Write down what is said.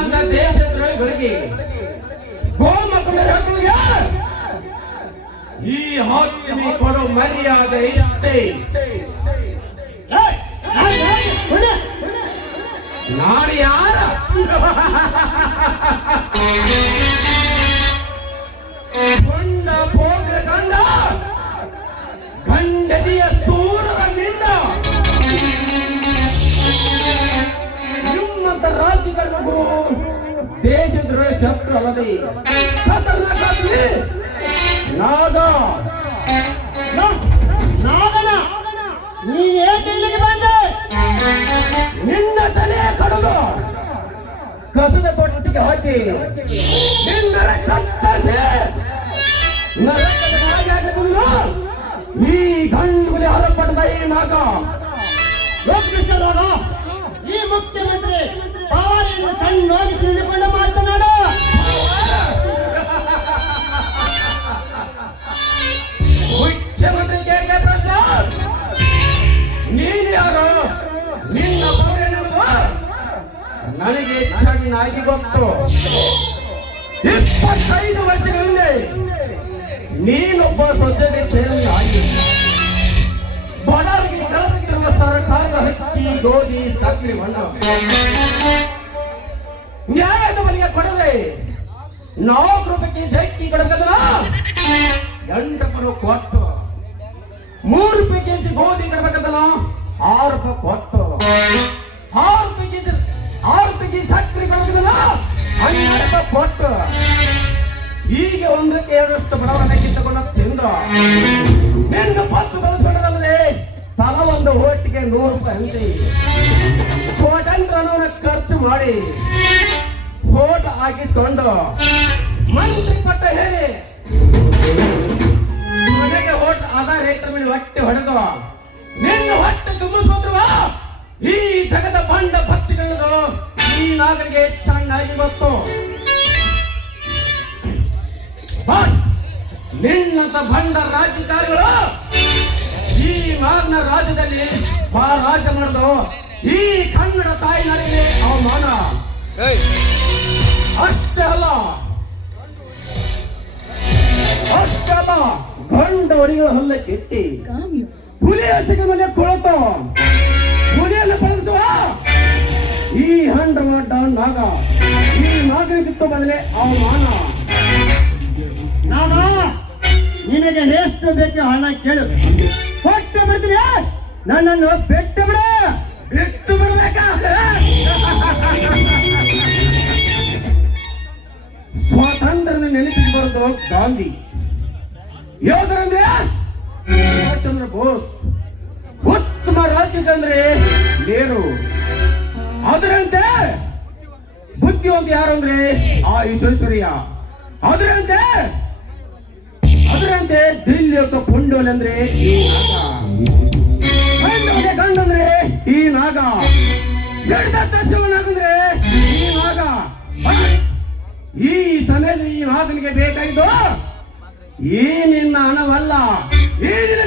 ನಿನ್ನಂತ ದೇಶದ್ರೋಹಿಗಳಿಗೆ ಗೋಮಕುಲರಿಗೆ ಈ ಹಾಕಿನಿ ಕೊಡೋ ಮರ್ಯಾದೆ ಇಷ್ಟೇ. ನಾಡಿ ಯಾರ ಕೊಂಡ ಹೋಗ ಕಂಡ ಗಂಡದಿಯ ಸೂರದ ನಿಂದ ನಿಮ್ಮಂತ ರಾಜಕಾರಣಗೂ ದೇಶದ್ರೋಹ ಶತ್ರು ಅಲ್ಲದೆ ಖತರ್ನಾಕಾಗ್ಲಿ ನಾಗ ನಾಗನ ನೀನ್ ಏಕೆ ಇಲ್ಲಿಗೆ ಬಂದೆ? ನಿನ್ನ ತಲೆ ಕಡದು ಕಸದ ತೊಟ್ಟಿಗೆ ಹಾಕಿ ನಿನ್ನ ಕತ್ತರಿಸಿ ನರಕದ ನಾಯಿಯಾಗಿರುವುದು ಈ ಗಂಡುಗುಲಿ ಹರಪಟ್ಟದ ಈ ನಾಗ. ಲೋಕೇಶ್ವರ, ಈ ಮುಖ್ಯಮಂತ್ರಿ ಪಾವನೆಯನ್ನು ಚೆನ್ನಾಗಿ ತಿಳಿದುಕೊಂಡು ಮಾತನಾಡು. ಮುಖ್ಯಮಂತ್ರಿ ಕೆ ಪ್ರಸಾದ್, ನೀನು ಯಾರು? ನಿನ್ನ ಪೌರನೆನ್ನುವ ನನಗೆ ಚೆನ್ನಾಗಿ ಗೊತ್ತು. 25 ವರ್ಷಗಳ ಹಿಂದೆ ನೀನೊಬ್ಬ ಸ್ವಚ್ಛತೆ ಚೇರನ್ನು ಆಗಿ ಬಡವರಿಗೆ ಕಳುತ್ತಿರುವ ಸರ್ಕಾರದ ಹಕ್ಕಿ ಗೋಧಿ ಸಕ್ಕರೆ ಮಣ್ಣ ನ್ಯಾಯದ ಬಲಿಗೆ ಕೊಡದೆ 4 ರೂಪಾಯಿಗೆ ಜಕ್ಕಿ ಕೊಡಕಲ್ಲ 8 ರೂಪಾಯಿ ಕೊಟ್ಟು 3 ರೂಪಾಯಿ ಕೆಜಿ ಗೋಧಿ ಕೊಡಬೇಕಲ್ಲ 6 ರೂಪಾಯಿ ಕೊಟ್ಟು 6 ರೂಪಾಯಿ ಸಕ್ಕರೆ ಕೊಡಬೇಕಲ್ಲ 12 ರೂಪಾಯಿ ಕೊಟ್ಟು ಹೀಗೆ ಒಂದಕ್ಕೆ ಎರಡಷ್ಟು ಬಡವರನ್ನ ಕಿತ್ತುಕೊಂಡು ತಿಂದ ನಿನ್ನ ಪತ್ತು ಬಳಸೋಣದಲ್ಲದೆ ತಲ ಒಂದು ಓಟಿಗೆ 100 ರೂಪಾಯಿ ಅಂತೆ ಕೋಟಂತ್ರನವನ್ನ ಖರ್ಚು ಮಾಡಿ ಓಟ್ ಹಾಕಿಕೊಂಡು ಮಂತ್ರಿ ಪಟ್ಟ ಹೇಳಿ ಮನೆಗೆ ಓಟ್ ಆಧಾರ ರೈತರ ಮೇಲೆ ಹೊಟ್ಟೆ ಹೊಡೆದು ನಿನ್ನ ಹೊಟ್ಟೆ ತುಂಬಿಸೋದ್ರುವ ಈ ಜಗದ ಬಂಡ ಪಕ್ಷಿಗಳು ಈ ನಾಗರಿಗೆ ಚೆನ್ನಾಗಿ ಗೊತ್ತು. ನಿನ್ನಂತ ಬಂಡ ರಾಜಕಾರಿಗಳು ಈ ನಾಡಿನ ರಾಜ್ಯದಲ್ಲಿ ರಾಜ್ಯ ಮಾಡೋದು ಈ ಕನ್ನಡ ತಾಯಿ ನಾಡಿಗೆ ಅವಮಾನ. ಅಷ್ಟೇ ಅಲ್ಲ ಗಂಡ ಹೊರಿಗಳ ಹಲ್ಲ ಕೆತ್ತಿ ಹುಲಿಯ ಸಿಗ ಮೇಲೆ ಕೊಳತು ಹುಲಿಯನ್ನು ಬಳಸುವ ಈ ಹಂಡ ಮಾಡ ನಾಗ ಈ ನಾಗರಿಕತ್ವ ಬದಲೇ ಅವಮಾನ. ನಾನು ನಿನಗೆ ಎಷ್ಟು ಬೇಕು ಹಣ ಕೇಳು, ಕೊಟ್ಟು ಬಂದ್ರೆ ನನ್ನನ್ನು ಬಿಟ್ಟು ಬಿಡಬೇಕಾ? ಸ್ವಾತಂತ್ರ್ಯ ನೆನಪಿಸಿಬಾರದು ಗಾಂಧಿ, ಯೋಧರಂದ್ರೆ ಸುಭಾಷ್ ಚಂದ್ರ ಬೋಸ್, ಉತ್ತಮ ರಾಜ್ಯದಂದ್ರೆ ನೆಹರು. ಅದರಂತೆ ಬುದ್ಧಿವಂತ ಯಾರು ಅಂದ್ರೆ ಆ ವಿಶ್ವೇಶ್ವರಯ್ಯ. ಅದರಂತೆ ದಿಲ್ಲಿ ಒಬ್ಬ ಪುಂಡೋಲ್ ಅಂದ್ರೆ ಈ ನಾಗ, ಗಂಡಂದ್ರೆ ಈ ನಾಗ, ಶಿವನಾಗಂದ್ರೆ ಈ ನಾಗ. ಈ ಸಮಯದಲ್ಲಿ ಈ ನಾಗನಿಗೆ ಬೇಕಾಗಿದ್ದು ಈ ನಿನ್ನ ಹಣವಲ್ಲ, ಈ ನಿನ್ನ